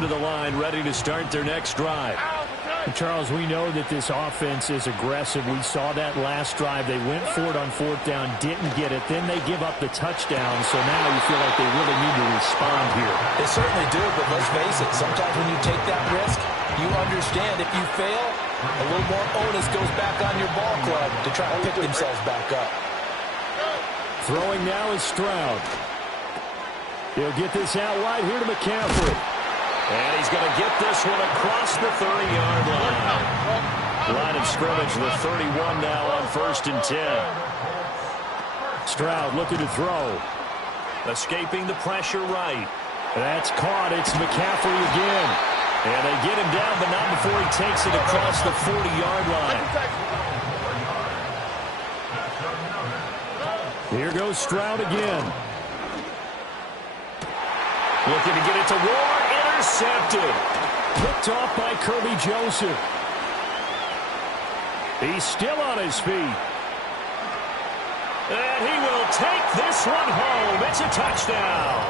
come to the line ready to start their next drive. Charles, we know that this offense is aggressive. We saw that last drive. They went for it on fourth down, didn't get it. Then they give up the touchdown. So now you feel like they really need to respond here. They certainly do, but let's face it. Sometimes when you take that risk, you understand if you fail, a little more onus goes back on your ball club to try to pick themselves back up. Throwing now is Stroud. He'll get this out wide here to McCaffrey. And he's going to get this one across the 30-yard line. Line of scrimmage, the 31 now on 1st and 10. Stroud looking to throw. Escaping the pressure right. That's caught. It's McCaffrey again. And they get him down, but not before he takes it across the 40-yard line. Here goes Stroud again. Looking to get it to Ward. Intercepted. Picked off by Kirby Joseph. He's still on his feet. And he will take this one home. It's a touchdown.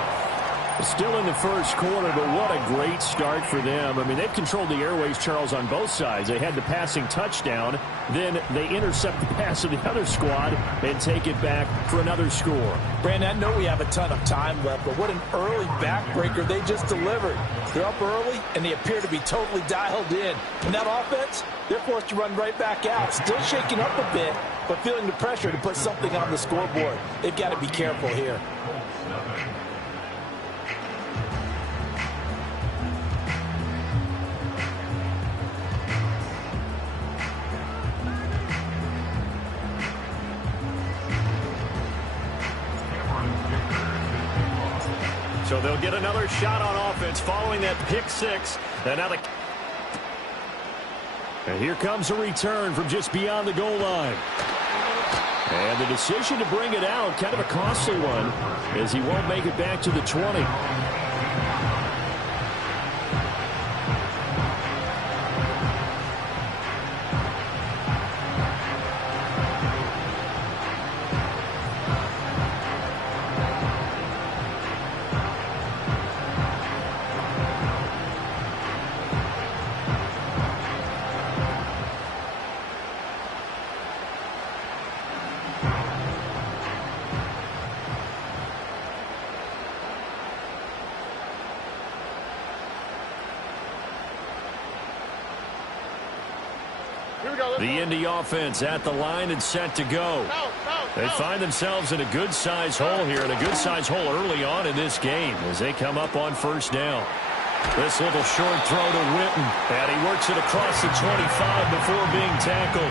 Still in the first quarter, but what a great start for them. I mean, they've controlled the airways, Charles, on both sides. They had the passing touchdown. Then they intercept the pass of the other squad and take it back for another score. Brandon, I know we have a ton of time left, but what an early backbreaker they just delivered. They're up early, and they appear to be totally dialed in. And that offense, they're forced to run right back out. Still shaking up a bit, but feeling the pressure to put something on the scoreboard. They've got to be careful here. So they'll get another shot on offense following that pick six. And now and here comes a return from just beyond the goal line. And the decision to bring it out, kind of a costly one, as he won't make it back to the 20. The Indy offense at the line and set to go. They find themselves in a good-sized hole here, and a good-sized hole early on in this game as they come up on first down. This little short throw to Witten, and he works it across the 25 before being tackled.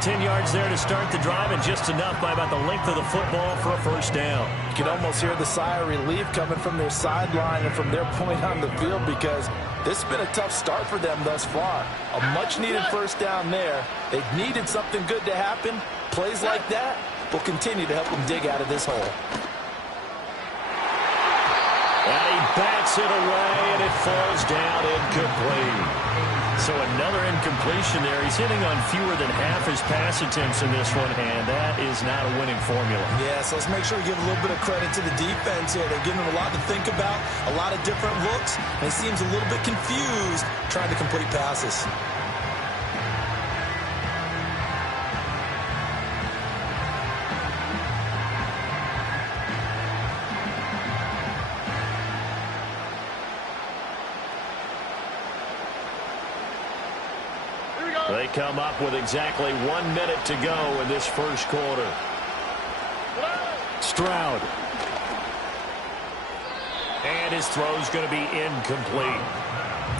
10 yards there to start the drive, and just enough by about the length of the football for a first down. You can almost hear the sigh of relief coming from their sideline and from their point on the field, because this has been a tough start for them thus far. A much-needed first down there. They've needed something good to happen. Plays like that will continue to help them dig out of this hole. And he bats it away, and it falls down incomplete. So another incompletion there. He's hitting on fewer than half his pass attempts in this one, and that is not a winning formula. Yeah, so let's make sure we give a little bit of credit to the defense here. They're giving them a lot to think about, a lot of different looks, and he seems a little bit confused trying to complete passes. They come up with exactly 1 minute to go in this first quarter. Stroud. And his throw's going to be incomplete.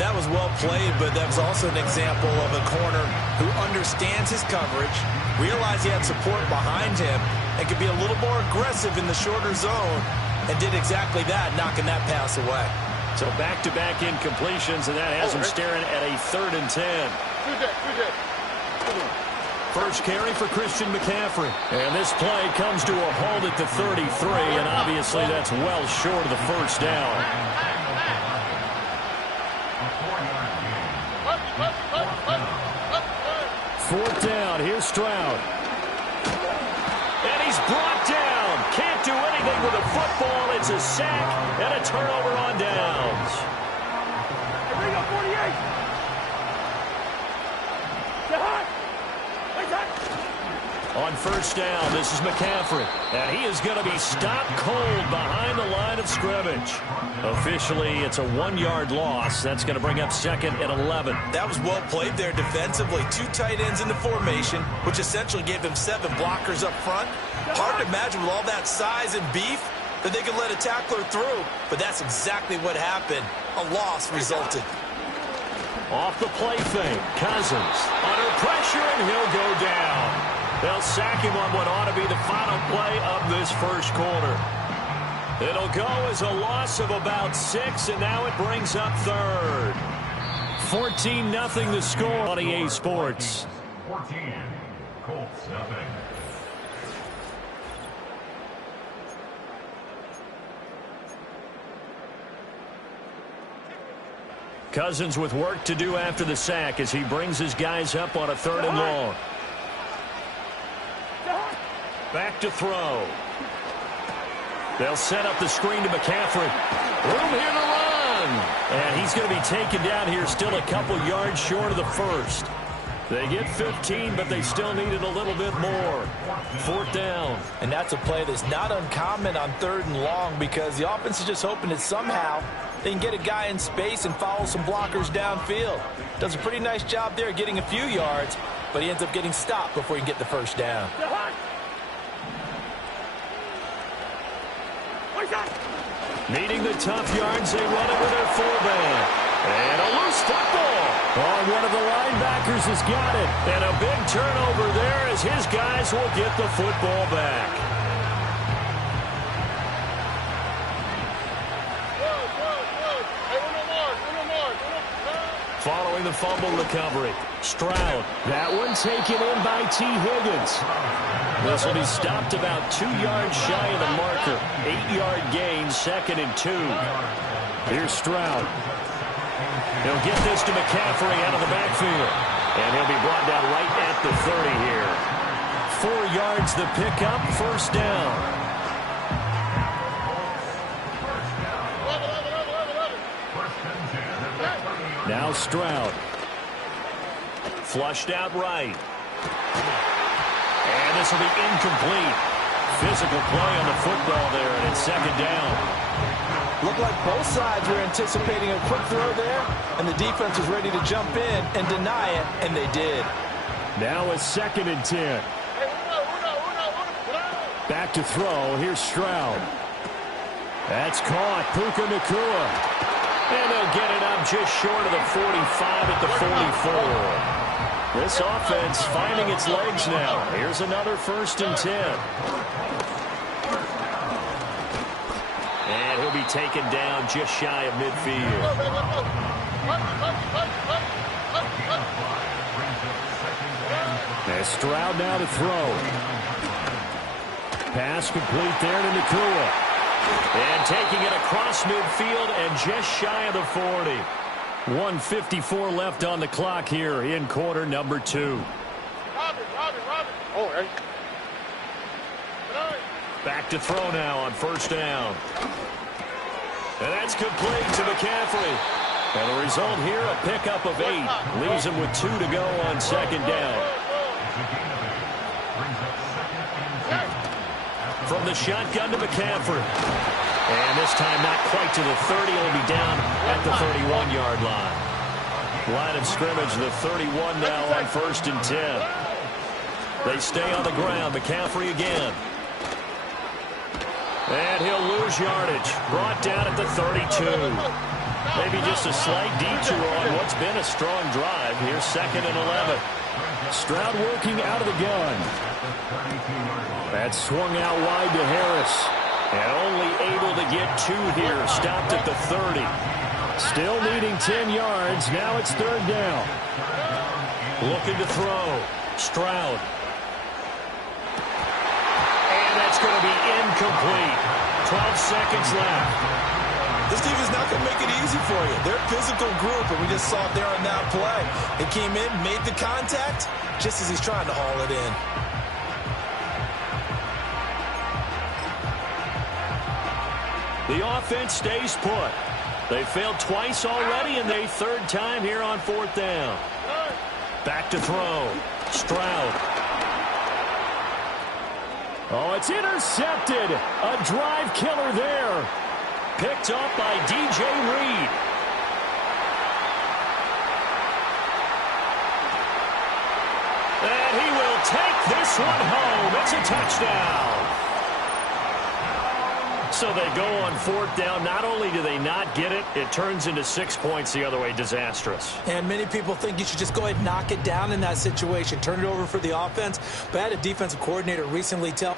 That was well played, but that was also an example of a corner who understands his coverage, realized he had support behind him, and could be a little more aggressive in the shorter zone, and did exactly that, knocking that pass away. So back-to-back incompletions, and that has him staring at a 3rd and 10. First carry for Christian McCaffrey. And this play comes to a halt at the 33, and obviously that's well short of the first down. Fourth down. Here's Stroud. And he's brought down. Can't do anything with the football. It's a sack and a turnover on downs. first down. This is McCaffrey. And he is going to be stopped cold behind the line of scrimmage. Officially, it's a 1-yard loss. That's going to bring up 2nd and 11. That was well played there defensively. 2 tight ends in the formation, which essentially gave them 7 blockers up front. Hard to imagine with all that size and beef that they could let a tackler through. But that's exactly what happened. A loss resulted. Off the play fake, Cousins under pressure, and he'll go down. They'll sack him on what ought to be the final play of this first quarter. It'll go as a loss of about 6, and now it brings up 3rd. 14-0 the score on EA Sports. 14, Colts nothing. Cousins with work to do after the sack as he brings his guys up on a 3rd and long. Back to throw. They'll set up the screen to McCaffrey. Room here to run. And he's going to be taken down here still a couple yards short of the first. They get 15, but they still needed a little bit more. 4th down. And that's a play that's not uncommon on 3rd and long because the offense is just hoping that somehow they can get a guy in space and follow some blockers downfield. Does a pretty nice job there getting a few yards, but he ends up getting stopped before he can get the first down. Needing the tough yards, they run it with their fullback. And a loose football. Oh, one of the linebackers has got it. And a big turnover there as his guys will get the football back. Following the fumble recovery, Stroud. That one taken in by T. Higgins. This will be stopped about 2 yards shy of the marker. 8-yard gain, 2nd and 2. Here's Stroud. He'll get this to McCaffrey out of the backfield. And he'll be brought down right at the 30 here. 4 yards the pickup, first down. Now Stroud. Flushed out right. And this will be incomplete. Physical play on the football there, and it's 2nd down. Looked like both sides were anticipating a quick throw there, and the defense was ready to jump in and deny it, and they did. Now it's 2nd and 10. Back to throw. Here's Stroud. That's caught. Puka Nacua. And they'll get it up just short of the 45 at the 44. This offense finding its legs now. Here's another 1st and 10. And he'll be taken down just shy of midfield. As Stroud now to throw. Pass complete there to Nacua. And taking it across midfield and just shy of the 40. 1:54 left on the clock here in quarter number 2. Back to throw now on 1st down. And that's complete to McCaffrey. And the result here, a pickup of 8. Leaves him with 2 to go on 2nd down. From the shotgun to McCaffrey. And this time not quite to the 30. He'll be down at the 31-yard line. Line of scrimmage, the 31 now on 1st and 10. They stay on the ground. McCaffrey again. And he'll lose yardage. Brought down at the 32. Maybe just a slight detour on what's been a strong drive. Here's 2nd and 11. Stroud working out of the gun. That swung out wide to Harris. And only able to get 2 here. Stopped at the 30. Still needing 10 yards. Now it's 3rd down. Looking to throw. Stroud. And that's going to be incomplete. 12 seconds left. This team is not going to make it easy for you. They're a physical group, and we just saw it there on that play. They came in, made the contact, just as he's trying to haul it in. The offense stays put. They failed twice already, and they 3rd time here on 4th down. Back to throw. Stroud. Oh, it's intercepted. A drive killer there. Picked up by DJ Reed. And he will take this one home. It's a touchdown. So they go on fourth down. Not only do they not get it, it turns into 6 points the other way. Disastrous. And many people think you should just go ahead and knock it down in that situation. Turn it over for the offense. But I had a defensive coordinator recently tell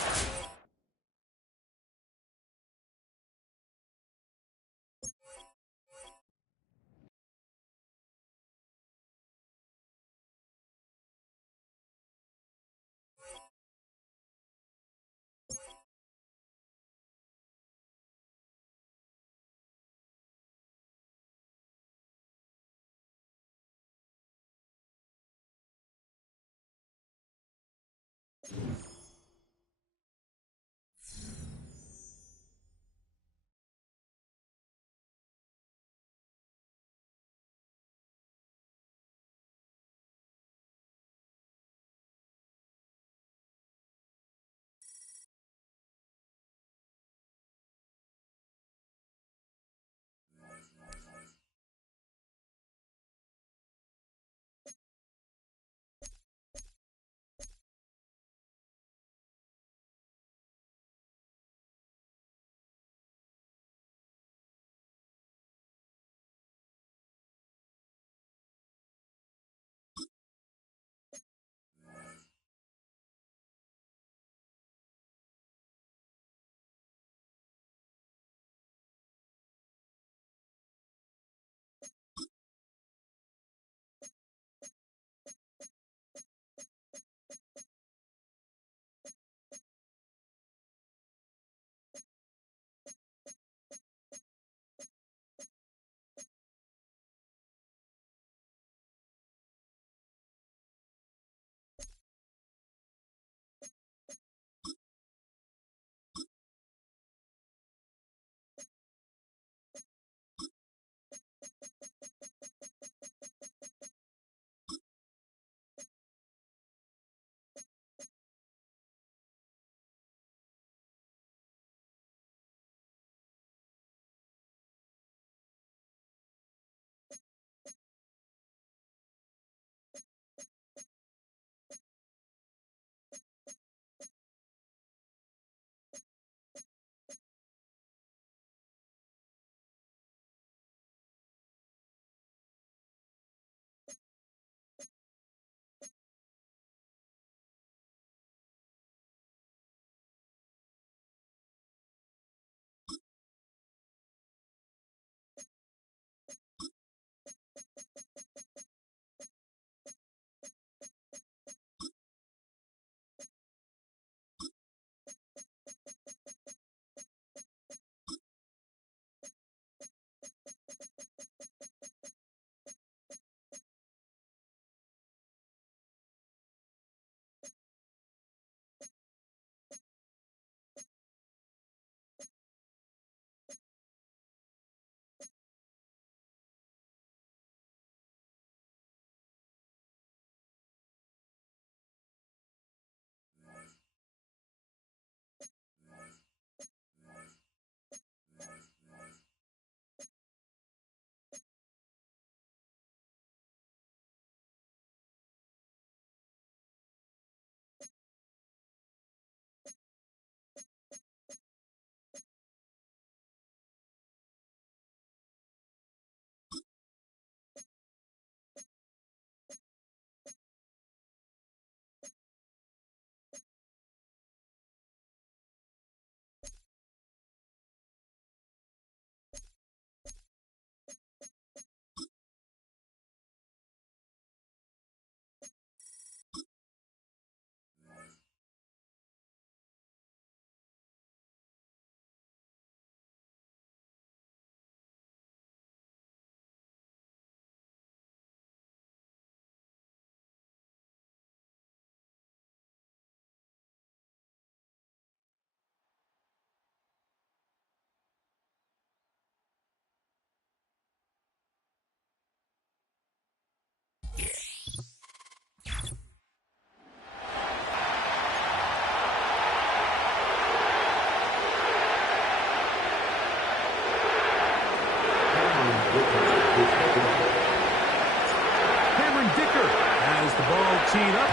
teed up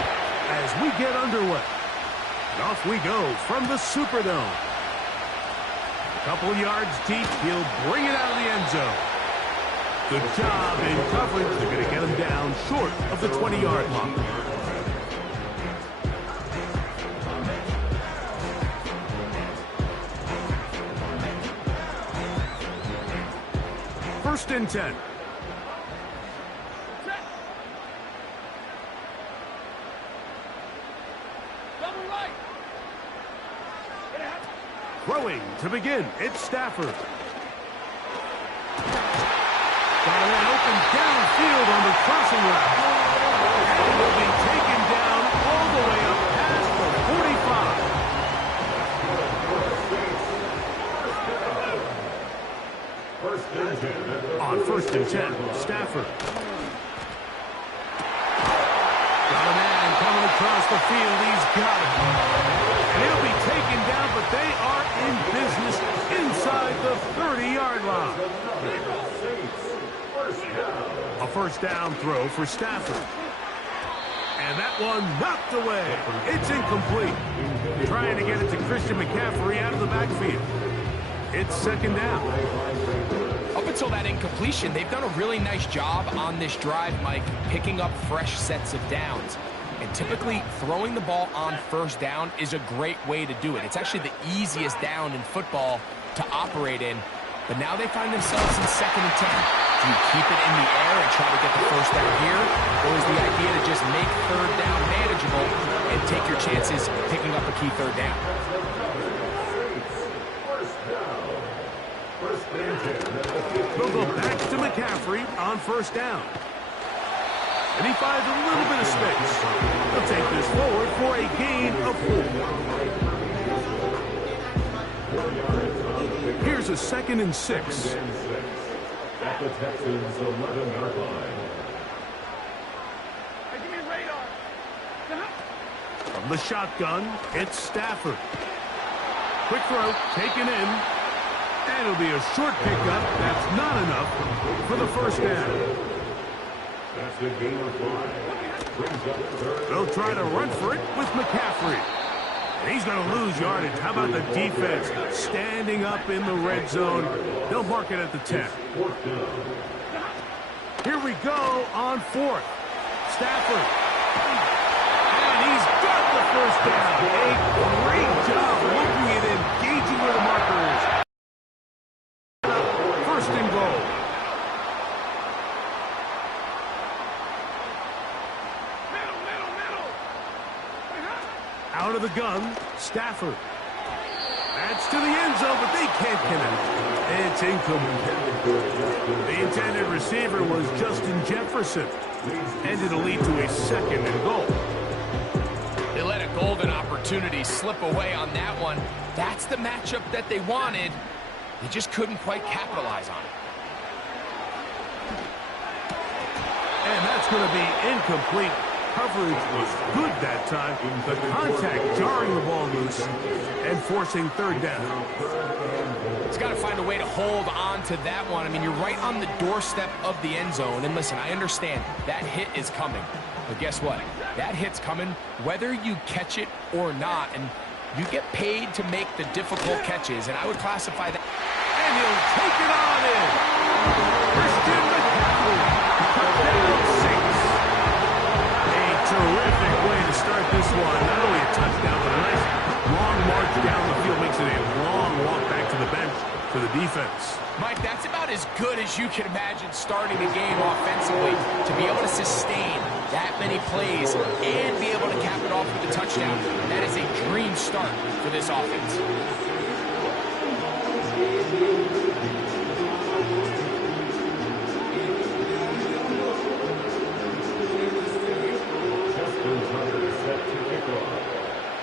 as we get underway. And off we go from the Superdome. A couple of yards deep, he'll bring it out of the end zone. Good job in coverage. They're going to get him down short of the 20-yard line. First and 10. Throwing to begin, it's Stafford. Got a man open downfield on the crossing route. And will be taken down all the way up past the 45. On first and 10, Stafford. Got a man coming across the field. He's got it. And he'll be taken down, but they are in business inside the 30-yard line. A first down throw for Stafford. And that one knocked away. It's incomplete. Trying to get it to Christian McCaffrey out of the backfield. It's second down. Up until that incompletion, they've done a really nice job on this drive, Mike, picking up fresh sets of downs. And typically, throwing the ball on first down is a great way to do it. It's actually the easiest down in football to operate in. But now they find themselves in second and 10. Do you keep it in the air and try to get the first down here? Or is the idea to just make third down manageable and take your chances picking up a key third down? They'll go back to McCaffrey on first down. And he finds a little bit of space. He'll take this forward for a gain of 4. Here's a second and 6. At the Texans' 11-yard line. From the shotgun, it's Stafford. Quick throw, taken in. And it'll be a short pickup. That's not enough for the first down. That's the gain of 5. Brings up third. They'll try to run for it with McCaffrey. And he's going to lose yardage. How about the defense standing up in the red zone? They'll mark it at the 10. Here we go on fourth. Stafford. And he's got the first down. A great job looking at engaging where the marker is. First and goal. Out of the gun, Stafford. That's to the end zone, but they can't connect. It's incomplete. The intended receiver was Justin Jefferson. And it'll lead to a second and goal. They let a golden opportunity slip away on that one. That's the matchup that they wanted. They just couldn't quite capitalize on it. And that's going to be incomplete. Coverage was good that time. The contact jarring the ball loose and forcing third down. He's got to find a way to hold on to that one. I mean, you're right on the doorstep of the end zone. And listen, I understand that hit is coming. But guess what? That hit's coming whether you catch it or not. And you get paid to make the difficult catches. And I would classify that. And he'll take it on in. Christian McCaffrey. Touchdown 6. Terrific way to start this one. Not only a touchdown, but a nice long march down the field. Makes it a long walk back to the bench for the defense. Mike, that's about as good as you can imagine starting a game offensively. To be able to sustain that many plays and be able to cap it off with a touchdown, that is a dream start for this offense.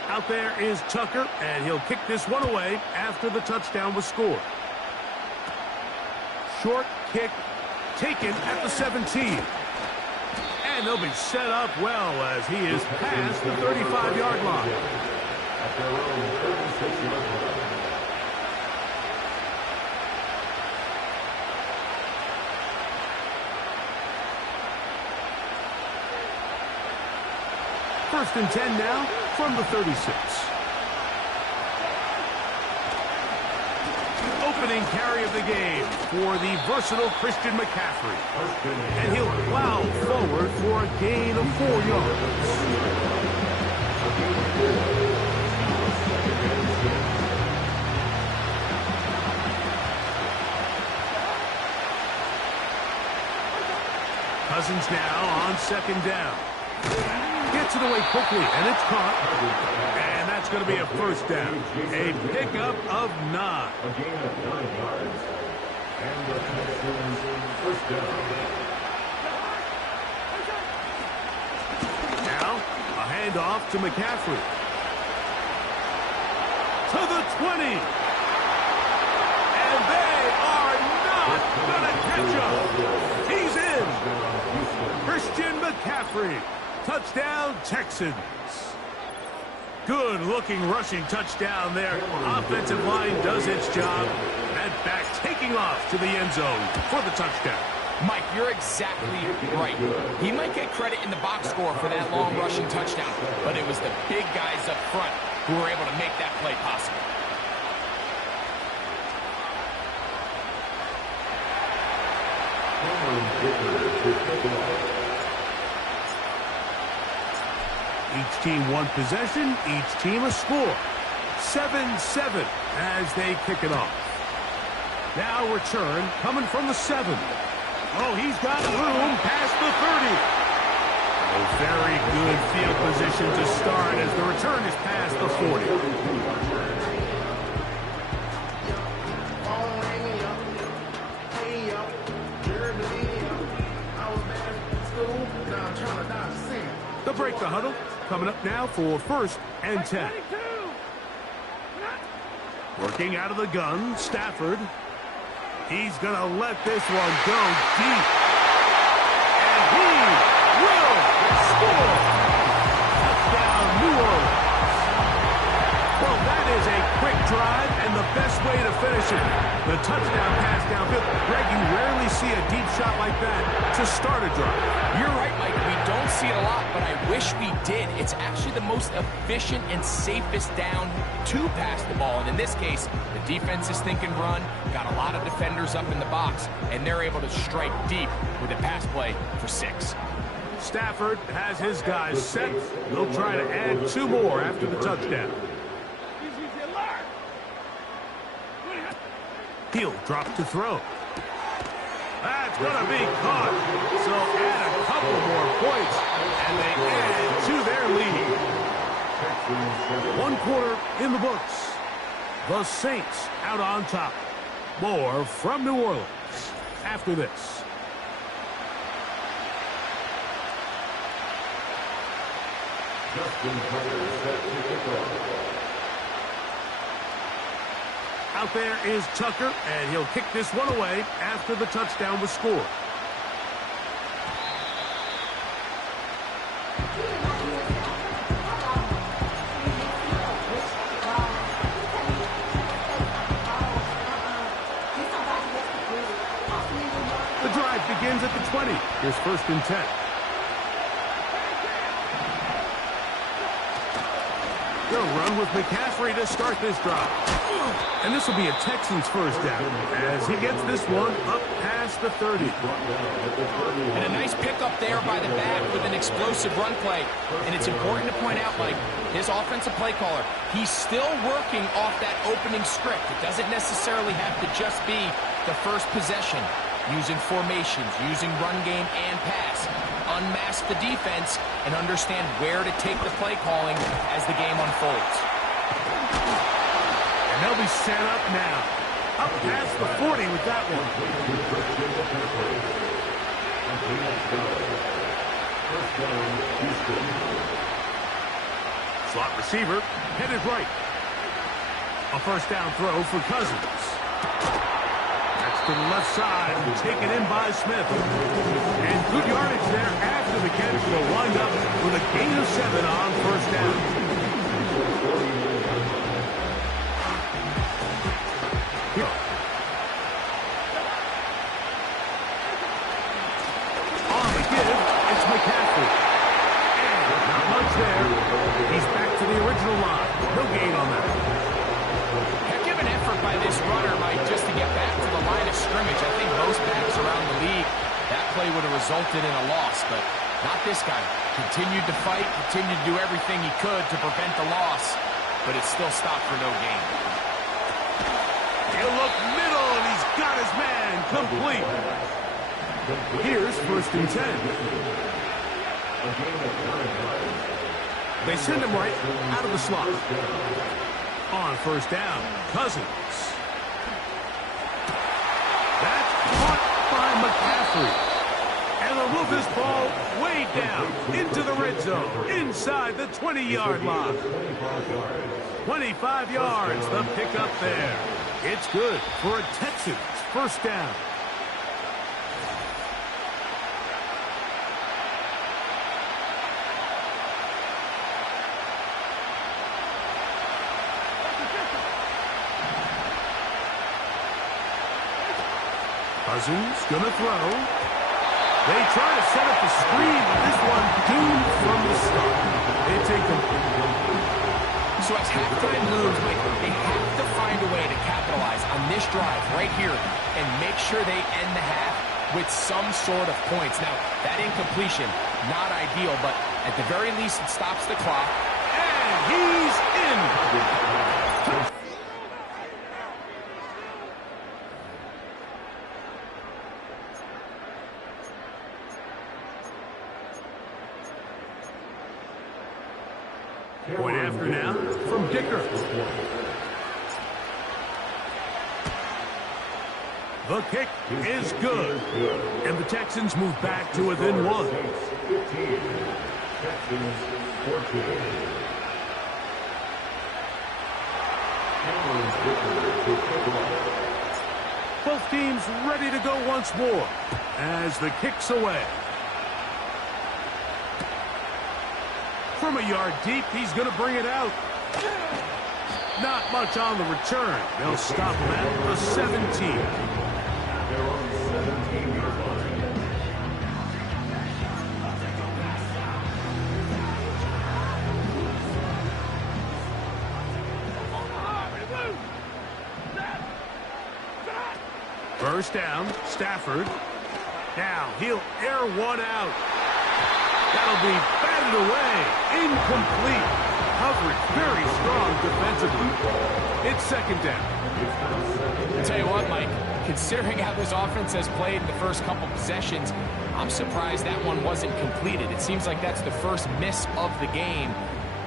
Out there is Tucker, and he'll kick this one away after the touchdown was scored. Short kick taken at the 17. And they'll be set up well as he is past the 35-yard line. At their own 36-yard line. First and 10 now from the 36. Opening carry of the game for the versatile Christian McCaffrey. And he'll plow forward for a gain of 4 yards. Cousins now on second down. Gets it away quickly, and it's caught. And that's going to be a first down. A pickup of 9. A gain of 9 yards. And the Texans first down. Now, a handoff to McCaffrey. To the 20. And they are not going to catch him. He's in. Christian McCaffrey. Touchdown, Texans. Good-looking rushing touchdown there. Offensive line does its job. And back taking off to the end zone for the touchdown. Mike, you're exactly right. He might get credit in the box score for that long rushing touchdown, but it was the big guys up front who were able to make that play possible. Each team one possession, each team a score. 7-7 as they kick it off. Now return coming from the 7. Oh, he's got room past the 30. A very good field position to start as the return is past the 40. They'll break the huddle. Coming up now for first and 10. Working out of the gun, Stafford. He's going to let this one go deep. And he will score. Touchdown, New Orleans. Well, that is a quick drive and the best way to finish it. The touchdown pass downfield. Greg, you rarely see a deep shot like that to start a drive. You're right, Mike. We don't see it a lot, but I wish we did. It's actually the most efficient and safest down to pass the ball. And in this case, the defense is thinking run, got a lot of defenders up in the box, and they're able to strike deep with a pass play for 6. Stafford has his guys set. They'll try to add 2 more after the touchdown. He'll drop to throw. That's going to be caught. So add a couple more points, and they add to their lead. 1 quarter in the books. The Saints out on top. More from New Orleans after this. Justin Tucker set to kick off. Out there is Tucker, and he'll kick this one away after the touchdown was scored. The drive begins at the 20. Here's first and 10. They'll run with McCaffrey to start this drive. And this will be a Texans first down as he gets this one up past the 30. And a nice pickup there by the back with an explosive run play. And it's important to point out, Mike, his offensive play caller, he's still working off that opening script. It doesn't necessarily have to just be the first possession. Using formations, using run game and pass. Unmask the defense and understand where to take the play calling as the game unfolds. And they'll be set up now. Up past the 40 with that one. Slot receiver headed right. A first down throw for Cousins. That's to the left side, taken in by Smith. And good yardage there after the catch. Will wind up with a gain of 7 on first down. Here. On the give, it's McCaffrey. And not much there. He's back to the original line. No gain on that. Heck of an effort by this runner, Mike, just to get back to the line of scrimmage. I think most backs around the league, that play would have resulted in a loss, but not this guy. Continued to fight, continued to do everything he could to prevent the loss, but it still stopped for no gain. He'll look middle, and he's got his man complete. Here's 1st and 10. They send him right out of the slot. On 1st down, Cousins. That's caught by McCaffrey. And they'll move this ball way down into the red zone, inside the 20-yard line. 25 yards, the pickup there. It's good for a Texans 1st down. Cousins gonna throw. They try to set up the screen, but this one doomed from the start. It's incomplete. So as halftime moves, Mike, they have to find a way to capitalize on this drive right here and make sure they end the half with some sort of points. Now, that incompletion, not ideal, but at the very least, it stops the clock. And he's in. Point after now from Dicker. The kick is good. And the Texans move back to within 1. Texans 14. Both teams ready to go once more as the kick's away. From a yard deep, he's going to bring it out. Not much on the return. They'll stop him at the 17. They're on the 17-yard line. First down, Stafford. Now he'll air one out. That'll be batted away. Incomplete. Coverage very strong defensively. It's 2nd down. I'll tell you what, Mike, considering how this offense has played in the first couple possessions, I'm surprised that one wasn't completed. It seems like that's the first miss of the game.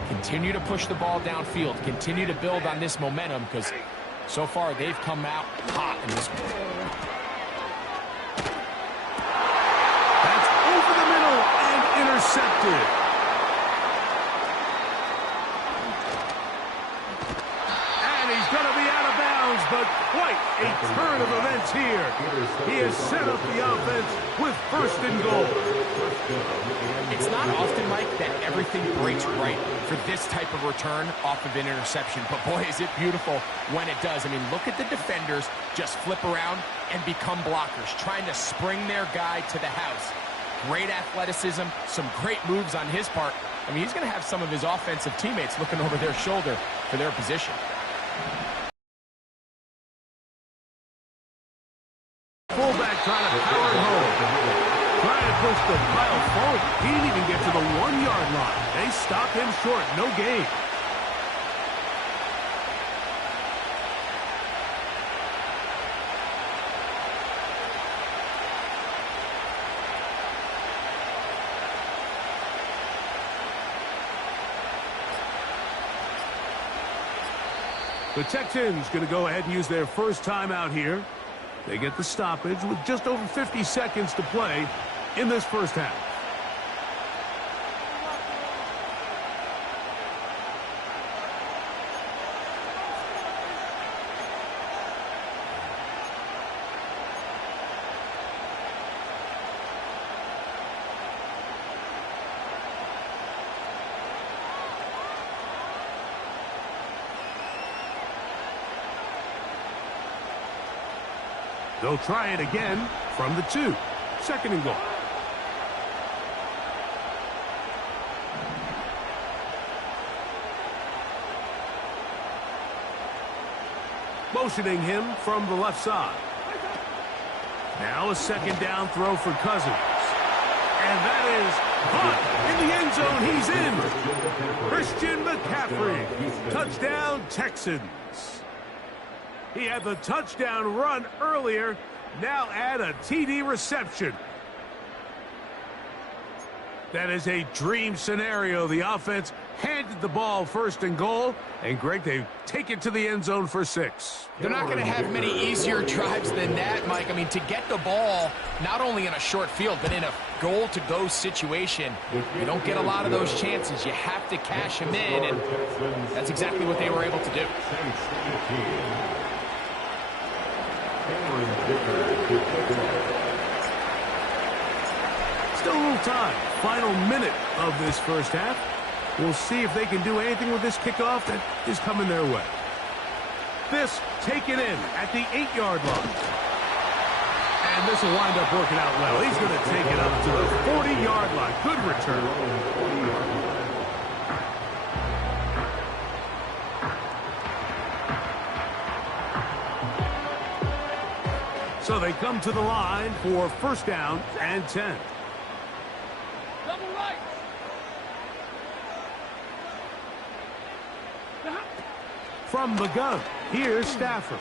Continue to push the ball downfield. Continue to build on this momentum because so far they've come out hot in this one. That's over the middle and intercepted. But quite a turn of events here. He has set up the offense with 1st and goal. It's not often, Mike, that everything breaks right for this type of return off of an interception. But boy, is it beautiful when it does. I mean, look at the defenders just flip around and become blockers, trying to spring their guy to the house. Great athleticism, some great moves on his part. I mean, he's going to have some of his offensive teammates looking over their shoulder for their position. Fullback trying to power it home. Trying to push the pile forward. He didn't even get to the 1-yard line. They stop him short. No gain. The Texans going to go ahead and use their first timeout here. They get the stoppage with just over 50 seconds to play in this first half. They'll try it again from the 2. 2nd and goal. motioning him from the left side. Now a second down throw for Cousins. And that is caught in the end zone. He's in. Christian McCaffrey. Touchdown, Texans. He had the touchdown run earlier. Now add a TD reception. That is a dream scenario. The offense handed the ball first and goal. And, Greg, they take it to the end zone for 6. They're not going to have many easier drives than that, Mike. I mean, to get the ball not only in a short field, but in a goal-to-go situation, you don't get a lot of those chances. You have to cash them in, and that's exactly what they were able to do. Still a little time. Final minute of this first half. We'll see if they can do anything with this kickoff that is coming their way. This taken in at the 8-yard line. And this will wind up working out well. He's going to take it up to the 40-yard line. Good return. So they come to the line for first down and 10. From the gun, here's Stafford.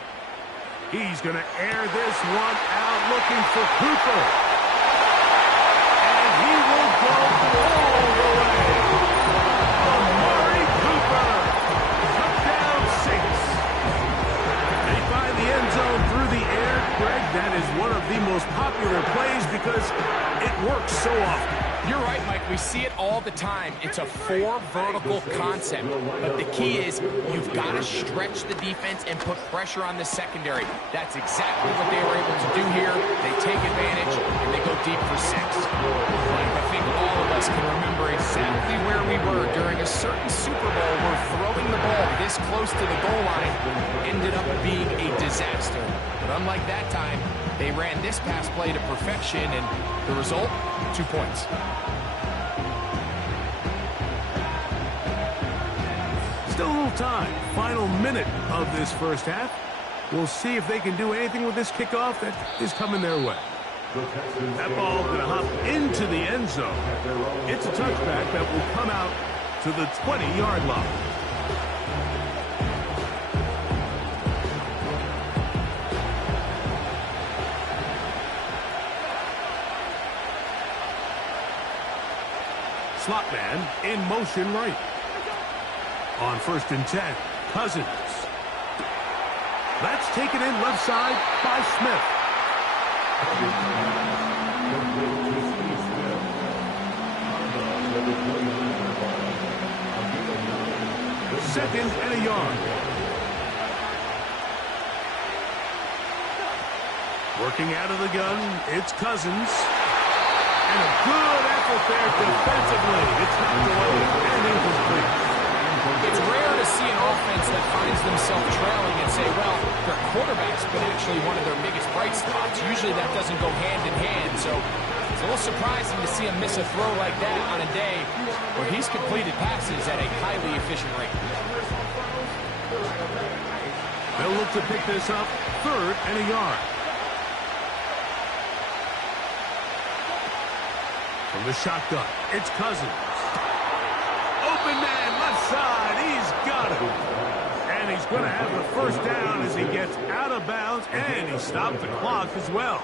He's going to air this one out looking for Cooper. And he will go all the way. Amari Cooper. Touchdown 6. They find the end zone through the air. Greg, that is one of the most popular plays because it works so often. You're right, Mike. We see it all the time. It's a 4 vertical concept. But the key is you've got to stretch the defense and put pressure on the secondary. That's exactly what they were able to do here. They take advantage, and they go deep for 6. Mike, I think all of us can remember exactly where we were during a certain Super Bowl where throwing the ball this close to the goal line ended up being a disaster. But unlike that time, they ran this pass play to perfection, and the result, 2 points. Still a little time. Final minute of this first half. We'll see if they can do anything with this kickoff that is coming their way. That ball going to hop into the end zone. It's a touchback that will come out to the 20-yard line. Slot man in motion right. On first and 10, Cousins. That's taken in left side by Smith. Second and a yard. Working out of the gun, it's Cousins. And a good effort there defensively. It's knocked away and incomplete. It's rare to see an offense that finds themselves trailing and say, well, their quarterback's been actually one of their biggest bright spots. Usually that doesn't go hand in hand, so it's a little surprising to see him miss a throw like that on a day where he's completed passes at a highly efficient rate. They'll look to pick this up, third and a yard. From the shotgun, it's Cousins. Open man, left side, he's got it. And he's going to have the first down as he gets out of bounds, and he stopped the clock as well.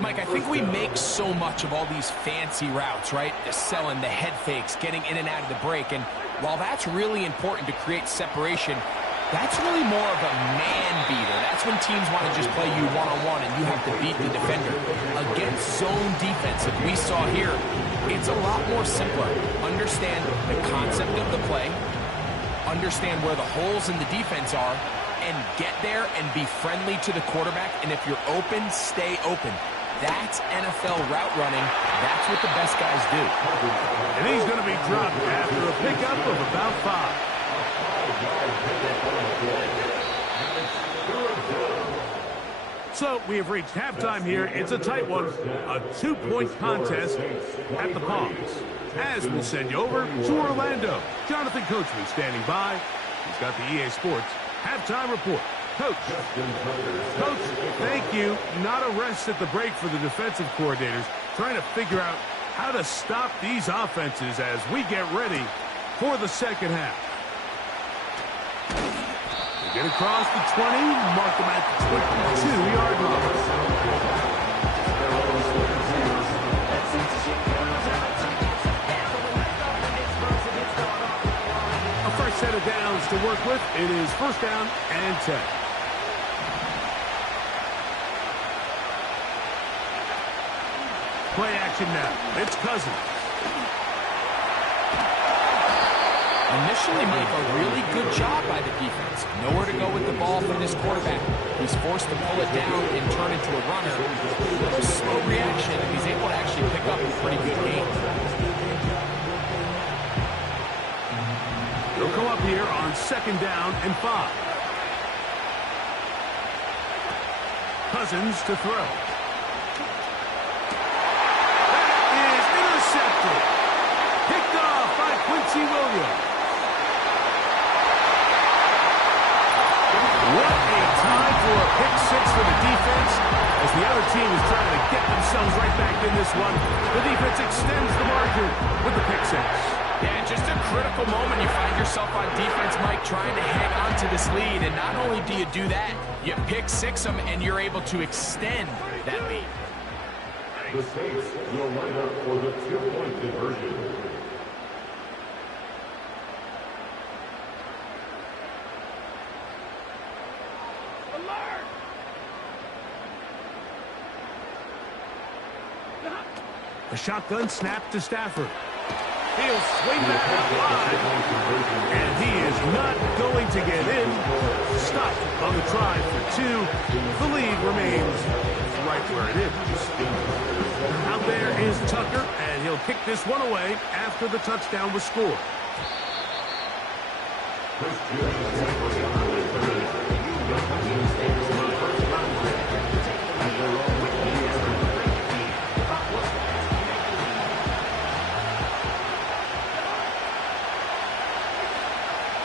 Mike, I think we make so much of all these fancy routes, right? The selling, the head fakes, getting in and out of the break. And while that's really important to create separation, that's really more of a man beater. That's when teams want to just play you one-on-one and you have to beat the defender. Against zone defense, like we saw here, it's a lot more simpler. Understand the concept of the play, understand where the holes in the defense are, and get there and be friendly to the quarterback. And if you're open, stay open. That's NFL route running. That's what the best guys do. And he's going to be dropped after a pickup of about 5. So we have reached halftime here. It's a tight one, a 2-point contest at the Palms. As we'll send you over to Orlando. Jonathan Coachman standing by. He's got the EA Sports Halftime report. Coach, thank you. Not a rest at the break for the defensive coordinators, trying to figure out how to stop these offenses as we get ready for the second half. They get across the 20, mark them at the 22-yard line. A fresh set of downs to work with. It is first down and 10. Play action now. It's Cousins. Initially, Mike, a really good job by the defense. Nowhere to go with the ball for this quarterback. He's forced to pull it down and turn into a runner. A little slow reaction, and he's able to actually pick up a pretty good game. They'll come up here on second down and 5. Cousins to throw. Picked off by Quincy Williams. What a time for a pick six for the defense. As the other team is trying to get themselves right back in this one, the defense extends the margin with the pick six. Yeah, just a critical moment. You find yourself on defense, Mike, trying to hang on to this lead. And not only do you do that, you pick six them, and you're able to extend that lead. The Saints will line up for the two-point conversion. Alert! A shotgun snap to Stafford. He'll swing that out wide. And he is not going to get in. Stopped on the try for 2. The lead remains right where it is. Out there is Tucker, and he'll kick this one away after the touchdown was scored.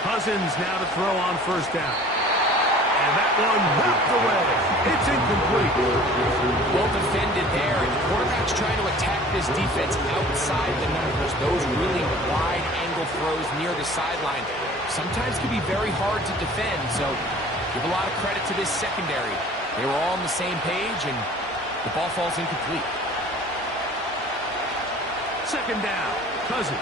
Cousins now to throw on first down. And that one whipped away. It's incomplete. Well defended there. And the quarterback's trying to attack this defense outside the numbers. Those really wide angle throws near the sideline sometimes can be very hard to defend. So give a lot of credit to this secondary. They were all on the same page, and the ball falls incomplete. Second down. Cousins.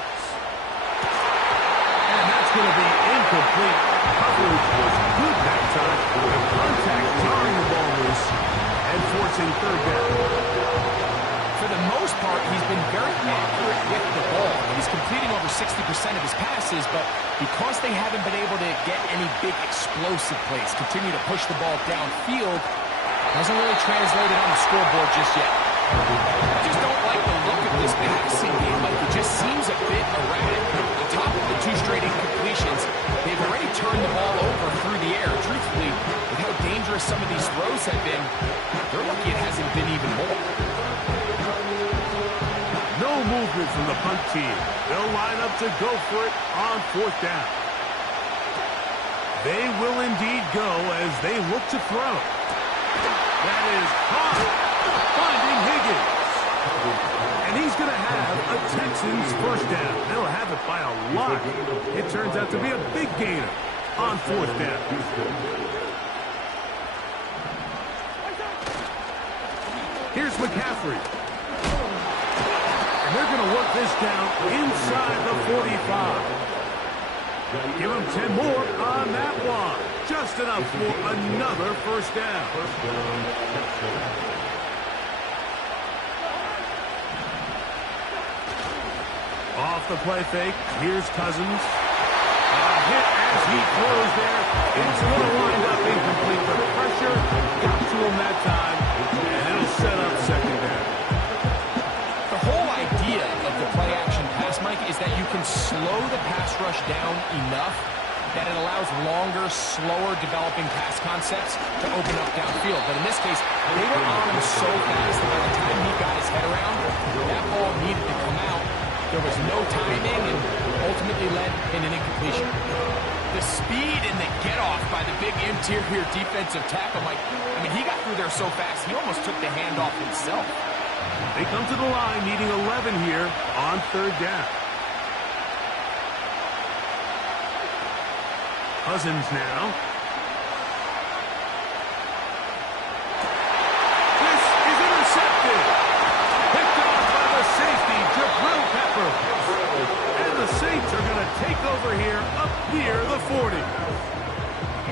And that's going to be incomplete. Coverage was good that time. The contact jarring the ball loose and forcing third down. For the most part, he's been very accurate with the ball. He's completing over 60% of his passes, but because they haven't been able to get any big explosive plays, continue to push the ball downfield, hasn't really translated on the scoreboard just yet. I just don't like the look of this passing game. Like, it just seems a bit erratic. On top of the 2 straight incompletions, they've already turned the ball over through the air. Truthfully, with how dangerous some of these throws have been, they're lucky it hasn't been even more. No movement from the punt team. They'll line up to go for it on fourth down. They will indeed go as they look to throw. That is caught. Finding Higgins. And he's going to have a Texans first down. They'll have it by a lot. It turns out to be a big gainer on fourth down. Here's McCaffrey. And they're going to work this down inside the 45. Give him 10 more on that one. Just enough for another first down. Off the play fake. Here's Cousins. A hit as he throws there. It's going to wind up incomplete, but pressure got to him that time, and it'll set up second down. The whole idea of the play-action pass, Mike, is that you can slow the pass rush down enough that it allows longer, slower developing pass concepts to open up downfield. But in this case, they were on him so fast that by the time he got his head around, that ball needed to come out. There was no timing and ultimately led in an incompletion. The speed and the get-off by the big interior defensive tackle, Mike. I mean, he got through there so fast, he almost took the handoff himself. They come to the line needing 11 here on third down. Cousins now. This is intercepted. Picked off by the safety, Jabril Pepper. And the Saints are going to take over here up near the 40.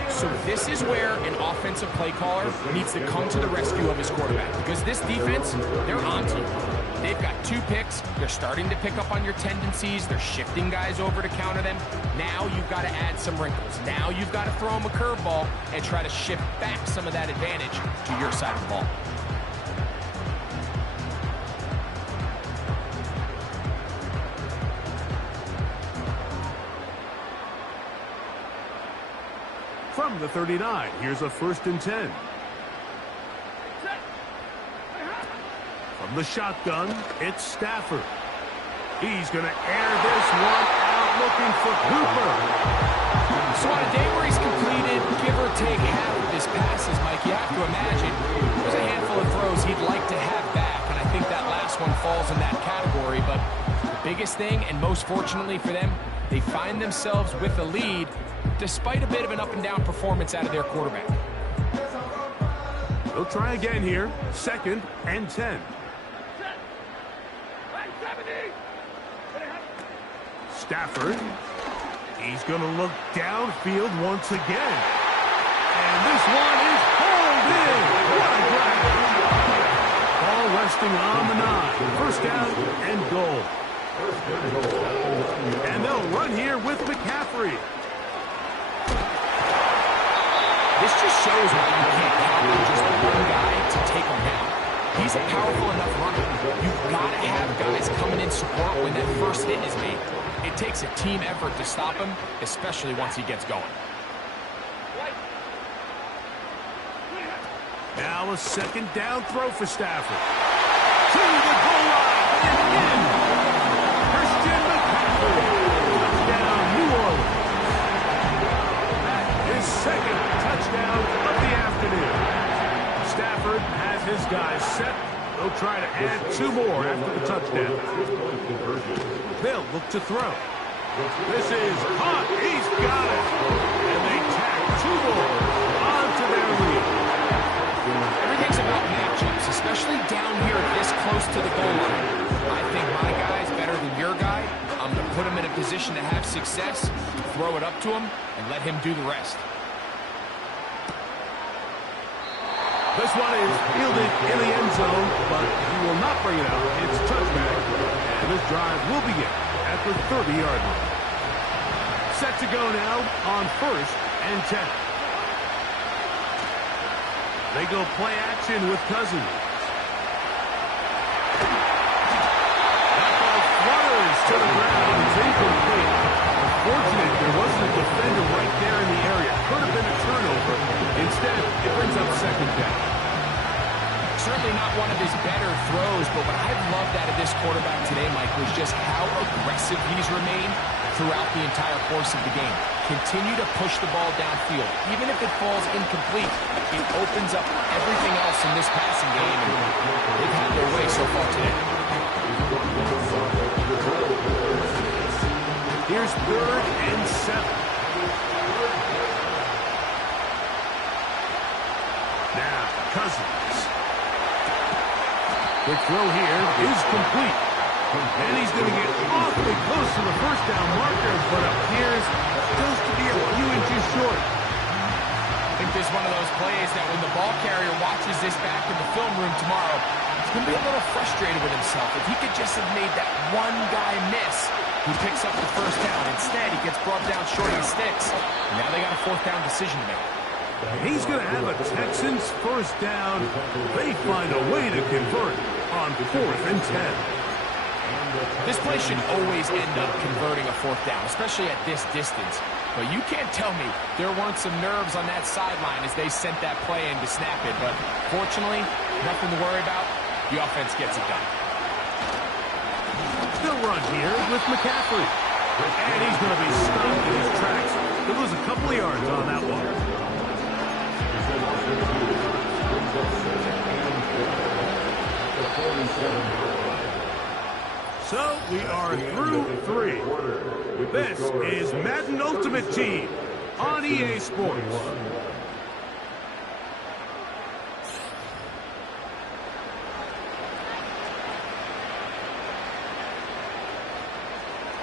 So this is where an offensive play caller needs to come to the rescue of his quarterback, because this defense, they're onto you. They've got 2 picks. They're starting to pick up on your tendencies. They're shifting guys over to counter them. Now you've got to add some wrinkles. Now you've got to throw them a curveball and try to shift back some of that advantage to your side of the ball. From the 39, here's a 1st and 10. From the shotgun, it's Stafford. He's going to air this one out looking for Cooper. So on a day where he's completed, give or take half of his passes, Mike, you have to imagine there's a handful of throws he'd like to have back, and I think that last one falls in that category. But the biggest thing, and most fortunately for them, they find themselves with a lead despite a bit of an up-and-down performance out of their quarterback. They'll try again here, 2nd and 10. Stafford. He's going to look downfield once again. And this one is pulled in. What a grab. Ball resting on the 9. 1st down and goal. And they'll run here with McCaffrey. This just shows why you can't count on just one guy to take him down. He's a powerful enough runner. You've got to have guys coming in support when that first hit is made. It takes a team effort to stop him, especially once he gets going. Now a 2nd down throw for Stafford. To the goal line and in. Christian McCaffrey. Touchdown, New Orleans. That is 2nd touchdown of the afternoon. Stafford has his guys set. They'll try to add 2 more after the touchdown. They'll look to throw. This is caught. He's got it. And they tag 2 more onto their lead. Everything's about matchups, especially down here this close to the goal line. I think my guy's better than your guy. I'm going to put him in a position to have success, throw it up to him, and let him do the rest. This one is fielded in the end zone, but he will not bring it out. It's touchback, and this drive will begin at the 30-yard line. Set to go now on 1st and 10. They go play action with Cousins. That ball flutters to the ground. It's incomplete. Unfortunate there wasn't a defender right there in the area. Could have been a turnover. Instead, it brings up 2nd down. Certainly not one of his better throws, but what I've loved out of this quarterback today, Mike, was just how aggressive he's remained throughout the entire course of the game. Continue to push the ball downfield. Even if it falls incomplete, it opens up everything else in this passing game, and they've had their way so far today. Here's 3rd and 7. Now, Cousins. Quick throw here is complete. And he's going to get awfully close to the 1st down marker, but appears just to be a few inches short. I think there's one of those plays that when the ball carrier watches this back in the film room tomorrow, he's going to be a little frustrated with himself. If he could just have made that one guy miss, he picks up the 1st down. Instead, he gets brought down short of the sticks. And now they got a 4th down decision to make. He's going to have a Texans 1st down. They find a way to convert on 4th and 10. This play should always end up converting a 4th down, especially at this distance. But you can't tell me there weren't some nerves on that sideline as they sent that play in to snap it. But fortunately, nothing to worry about. The offense gets it done. They'll run here with McCaffrey. And he's going to be stopped in his tracks. He'll lose a couple of yards on that one. So we are through 3. This is Madden Ultimate Team on EA Sports.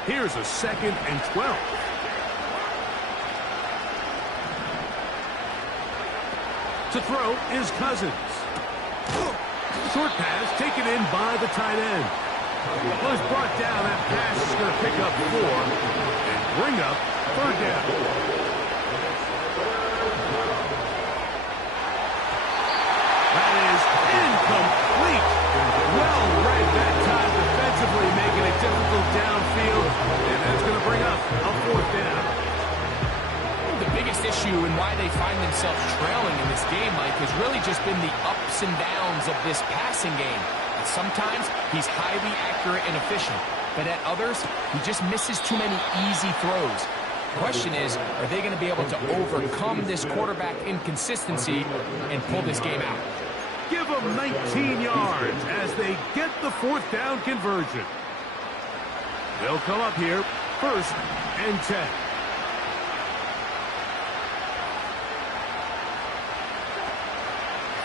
Here's a 2nd and 12. To throw is Cousins. Short pass taken in by the tight end. Well, he's brought down. That pass is going to pick up 4 and bring up 3rd down. That is incomplete. Well read that time defensively, making it difficult downfield, and that's going to bring up a 4th down. The biggest issue and why they find themselves trailing in this game, Mike, has really just been the ups and downs of this passing game. And sometimes he's highly accurate and efficient, but at others, he just misses too many easy throws. The question is, are they going to be able to overcome this quarterback inconsistency and pull this game out? Give them 19 yards as they get the 4th down conversion. They'll come up here, 1st and 10.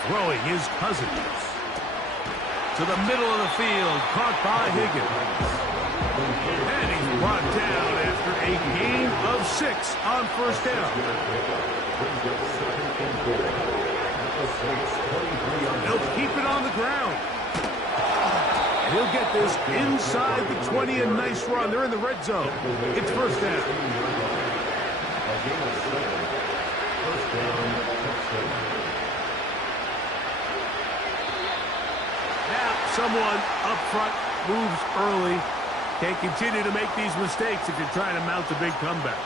Throwing his Cousins. To the middle of the field, caught by Higgins. And he's brought down after a gain of 6 on 1st down. They'll keep it on the ground. And he'll get this inside the 20, a nice run. They're in the red zone. It's 1st down. Someone up front moves early. Can't continue to make these mistakes if you're trying to mount a big comeback.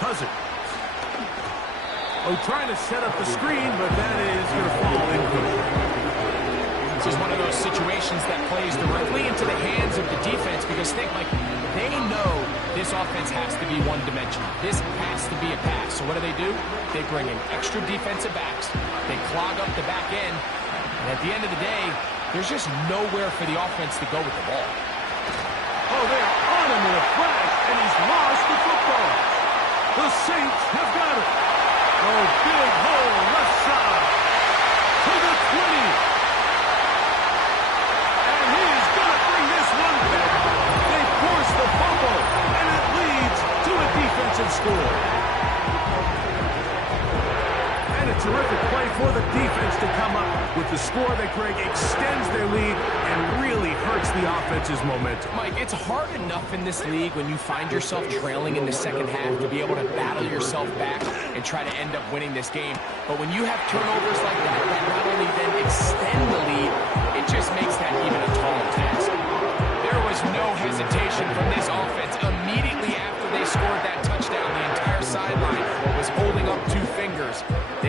Cousins. Oh, trying to set up the screen, but that is going to fall incomplete. This is one of those situations that plays directly into the hands of the defense because think, Mike, they know this offense has to be one-dimensional. This has to be a pass. So what do? They bring in extra defensive backs. They clog up the back end. And at the end of the day, there's just nowhere for the offense to go with the ball. Oh, they're on him in a flash, and he's lost the football. The Saints have got it. Oh, big hole left side to the 20. The fumble, and it leads to a defensive score. And a terrific play for the defense to come up with the score that, Greg, extends their lead and really hurts the offense's momentum. Mike, it's hard enough in this league when you find yourself trailing in the 2nd half to be able to battle yourself back and try to end up winning this game. But when you have turnovers like that not only then extend the lead, it just makes that even a taller task. There was no hesitation from this offense. Immediately after they scored that touchdown, the entire sideline was holding up 2 fingers. They